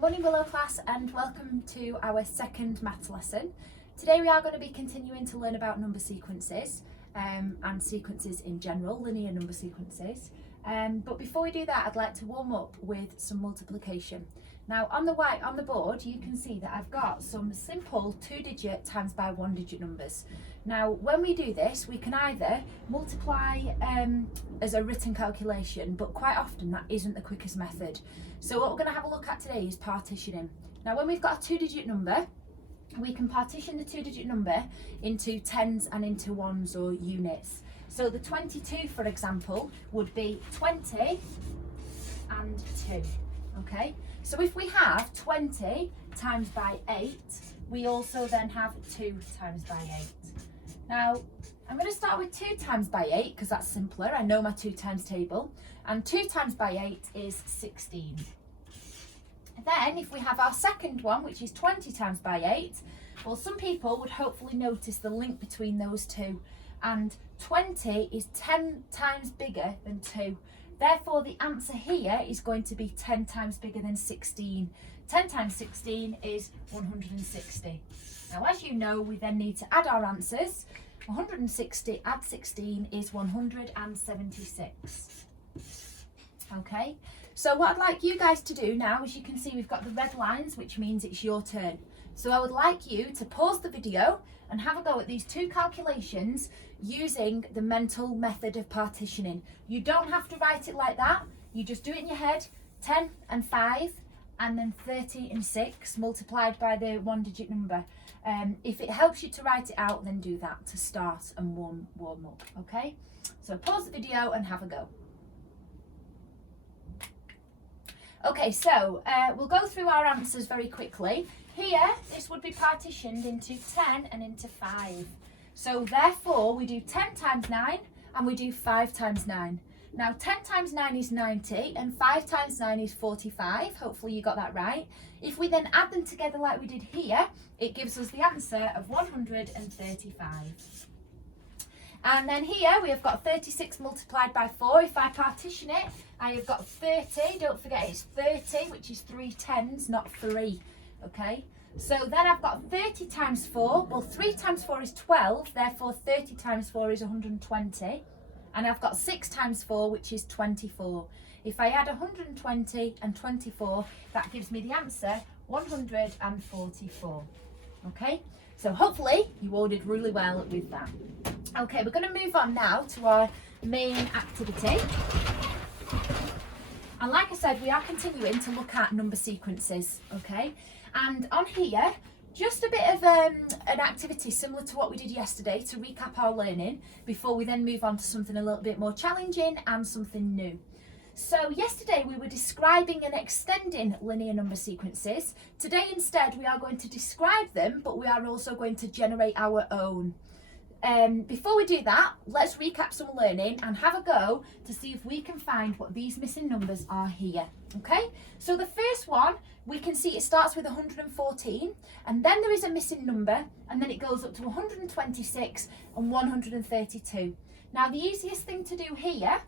Good morning Willow class and welcome to our second maths lesson. Today we are going to be continuing to learn about number sequences and sequences in general, linear number sequences. But before we do that, I'd like to warm up with some multiplication. Now on the board you can see that I've got some simple 2-digit times by 1-digit numbers. Now when we do this we can either multiply as a written calculation, but quite often that isn't the quickest method. So what we're going to have a look at today is partitioning. Now when we've got a 2-digit number, we can partition the 2-digit number into tens and into ones or units. So the 22, for example, would be 20 and 2. Okay, so if we have 20 times by 8, we also then have 2 times by 8. Now, I'm going to start with 2 times by 8 because that's simpler. I know my 2 times table. And 2 times by 8 is 16. Then, if we have our second one, which is 20 times by 8, well, some people would hopefully notice the link between those two. And 20 is 10 times bigger than 2. Therefore, the answer here is going to be 10 times bigger than 16. 10 times 16 is 160. Now, as you know, we then need to add our answers. 160 add 16 is 176. Okay, so what I'd like you guys to do now, as you can see, we've got the red lines, which means it's your turn. So I would like you to pause the video and have a go at these two calculations using the mental method of partitioning. You don't have to write it like that. You just do it in your head. 10 and 5 and then 30 and 6 multiplied by the 1-digit number. If it helps you to write it out, then do that to start and warm up, okay? So pause the video and have a go. Okay, so we'll go through our answers very quickly. Here, this would be partitioned into 10 and into 5. So therefore, we do 10 times 9 and we do 5 times 9. Now 10 times 9 is 90 and 5 times 9 is 45. Hopefully you got that right. If we then add them together like we did here, it gives us the answer of 135. And then here we have got 36 multiplied by 4. If I partition it, I have got 30. Don't forget it's 30, which is 3 tens, not 3. Okay, so then I've got 30 times 4. Well, 3 times 4 is 12, therefore 30 times 4 is 120. And I've got 6 times 4, which is 24. If I add 120 and 24, that gives me the answer 144. Okay, so hopefully you all did really well with that. Okay, we're going to move on now to our main activity. And like I said, we are continuing to look at number sequences, okay? And on here, just a bit of an activity similar to what we did yesterday to recap our learning before we then move on to something a little bit more challenging and something new. So yesterday we were describing and extending linear number sequences. Today instead we are going to describe them, but we are also going to generate our own. Before we do that, let's recap some learning and have a go to see if we can find what these missing numbers are here. Okay, so the first one, we can see it starts with 114 and then there is a missing number and then it goes up to 126 and 132. Now the easiest thing to do here,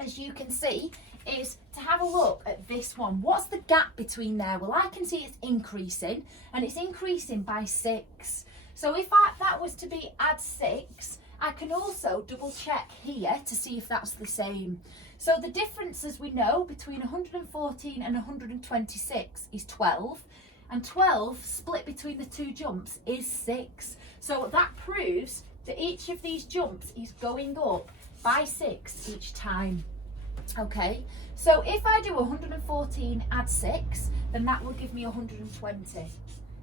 as you can see, is to have a look at this one. What's the gap between there? Well, I can see it's increasing and it's increasing by 6. So if that was to be add 6, I can also double check here to see if that's the same. So the difference, as we know, between 114 and 126 is 12. And 12 split between the two jumps is 6. So that proves that each of these jumps is going up by 6 each time. Okay, so if I do 114 add 6, then that will give me 120.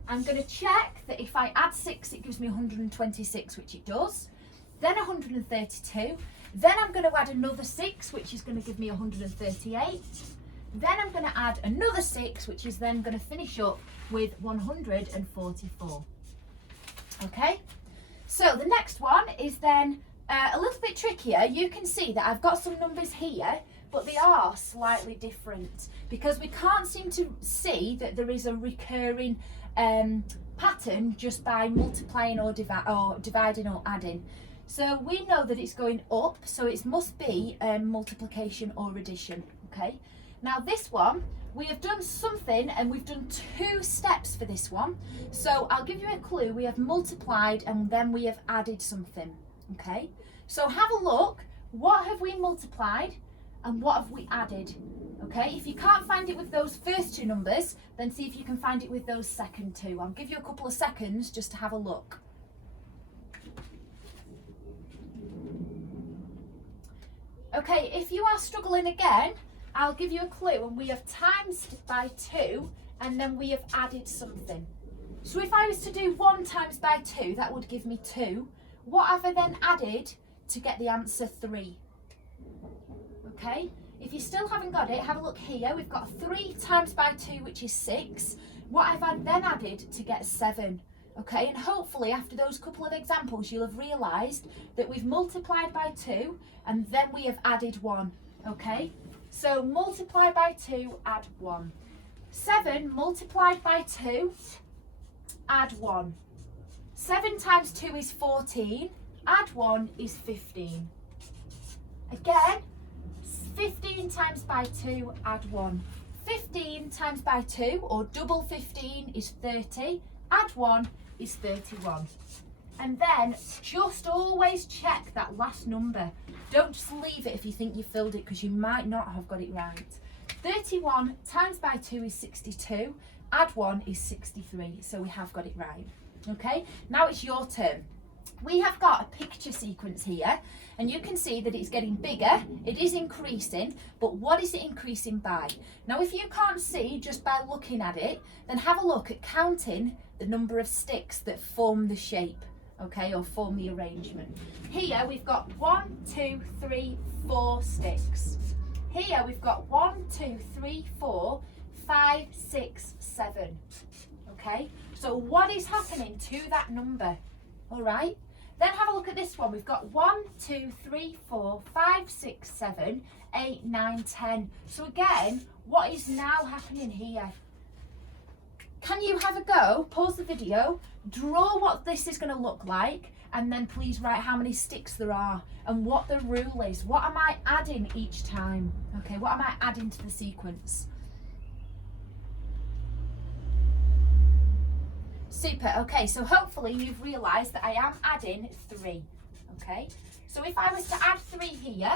I'm going to check that if I add 6, it gives me 126, which it does. Then 132. Then I'm going to add another 6, which is going to give me 138. Then I'm going to add another 6, which is then going to finish up with 144. Okay, so the next one is then a little bit trickier. You can see that I've got some numbers here, but they are slightly different because we can't seem to see that there is a recurring pattern just by multiplying or dividing or adding. So we know that it's going up, so it must be multiplication or addition. Okay, now this one, we have done something, and we've done 2 steps for this one. So I'll give you a clue. We have multiplied and then we have added something. Okay, so have a look. What have we multiplied and what have we added? Okay, if you can't find it with those first 2 numbers, then see if you can find it with those second 2. I'll give you a couple of seconds just to have a look. Okay, if you are struggling again, I'll give you a clue, and we have times by 2 and then we have added something. So if I was to do 1 times by 2, that would give me 2. What have I then added to get the answer 3? Okay, if you still haven't got it, have a look here. We've got 3 times by 2, which is 6. What have I then added to get 7? Okay, and hopefully after those couple of examples, you'll have realised that we've multiplied by 2 and then we have added 1. Okay, so multiply by 2, add 1. 7 multiplied by 2, add 1. 7 times 2 is 14, add 1 is 15. Again, 15 times by 2, add 1. 15 times by 2, or double 15, is 30, add 1 is 31. And then just always check that last number. Don't just leave it if you think you filled it, because you might not have got it right. 31 times by 2 is 62, add 1 is 63, so we have got it right. Okay, now it's your turn. We have got a picture sequence here, and you can see that it's getting bigger, it is increasing, but what is it increasing by? Now if you can't see just by looking at it, then have a look at counting the number of sticks that form the shape, okay, or form the arrangement. Here we've got 1, 2, 3, 4 sticks. Here we've got 1, 2, 3, 4, 5, 6, 7. Okay, so what is happening to that number? All right, then have a look at this one. We've got 1, 2, 3, 4, 5, 6, 7, 8, 9, 10. So again, what is now happening here? Can you have a go, pause the video, draw what this is going to look like, and then please write how many sticks there are and what the rule is. What am I adding each time? Okay, what am I adding to the sequence? Super. Okay, so hopefully you've realised that I am adding 3. Okay, so if I was to add 3 here,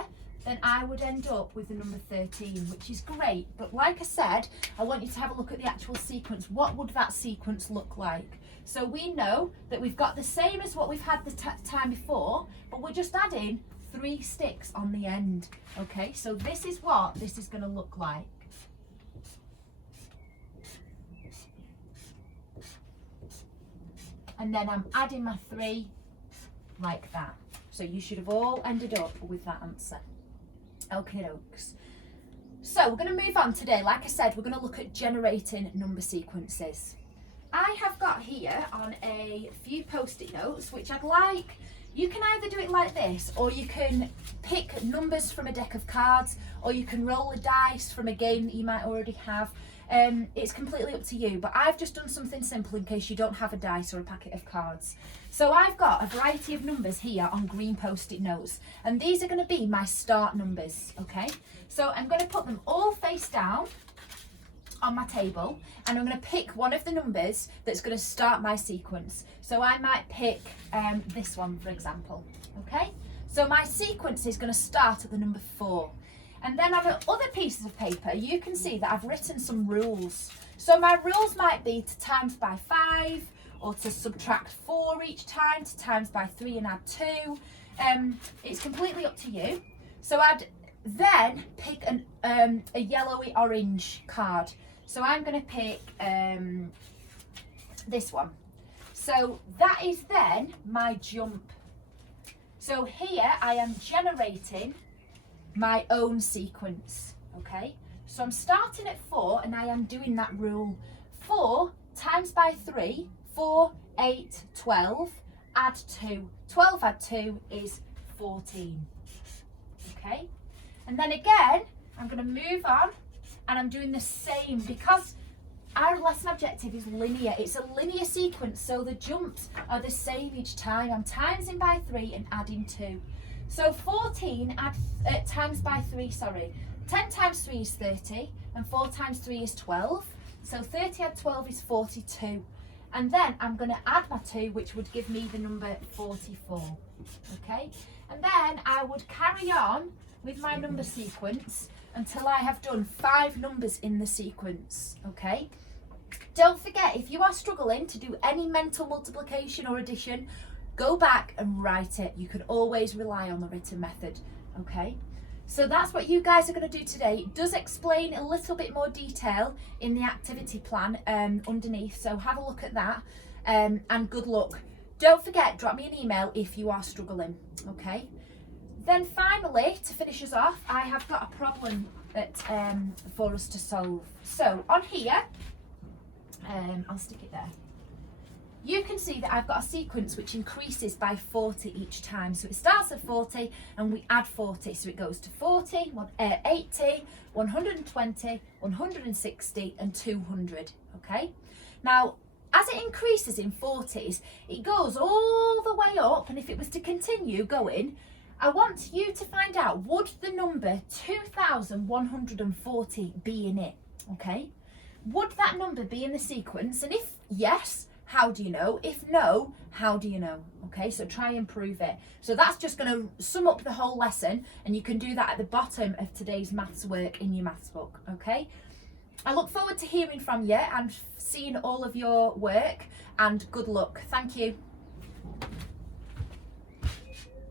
then I would end up with the number 13, which is great. But like I said, I want you to have a look at the actual sequence. What would that sequence look like? So we know that we've got the same as what we've had the time before, but we're just adding 3 sticks on the end. Okay, so this is what this is going to look like. And then I'm adding my 3 like that. So you should have all ended up with that answer. Okay, dokes. So we're going to move on today. Like I said, we're going to look at generating number sequences. I have got here on a few Post-it notes, which I'd like, you can either do it like this, or you can pick numbers from a deck of cards, or you can roll a dice from a game that you might already have. It's completely up to you, but I've just done something simple in case you don't have a dice or a packet of cards. So I've got a variety of numbers here on green Post-it notes, and these are going to be my start numbers, okay? So I'm going to put them all face down on my table, and I'm going to pick one of the numbers that's going to start my sequence. So I might pick this one, for example, okay? So my sequence is going to start at the number 4. And then on other pieces of paper, you can see that I've written some rules. So my rules might be to times by 5, or to subtract 4 each time, to times by 3 and add 2. It's completely up to you. So I'd then pick a yellowy orange card. So I'm going to pick this one. So that is then my jump. So here I am generating my own sequence, okay? So I'm starting at 4 and I am doing that rule. 4 times by 3, 4, 8, 12, add 2. 12 add 2 is 14, okay? And then again, I'm going to move on and I'm doing the same because our lesson objective is linear. It's a linear sequence, so the jumps are the same each time. I'm timesing by 3 and adding 2. So 14 times by 3, 10 times 3 is 30, and 4 times 3 is 12. So 30 add 12 is 42. And then I'm going to add my 2, which would give me the number 44. Okay, and then I would carry on with my number sequence until I have done 5 numbers in the sequence. Okay, don't forget, if you are struggling to do any mental multiplication or addition, go back and write it. You can always rely on the written method. Okay, so that's what you guys are going to do today. It does explain a little bit more detail in the activity plan underneath, so have a look at that, and good luck. Don't forget, drop me an email if you are struggling. Okay, then finally, to finish us off, I have got a problem that for us to solve. So on here, I'll stick it there. You can see that I've got a sequence which increases by 40 each time. So it starts at 40 and we add 40. So it goes to 40, 80, 120, 160 and 200. Okay. Now, as it increases in 40s, it goes all the way up. And if it was to continue going, I want you to find out, would the number 2140 be in it? Okay. Would that number be in the sequence? And if yes, how do you know? If no, how do you know? Okay, so try and prove it. So that's just going to sum up the whole lesson, and you can do that at the bottom of today's maths work in your maths book. Okay, I look forward to hearing from you and seeing all of your work, and good luck. Thank you.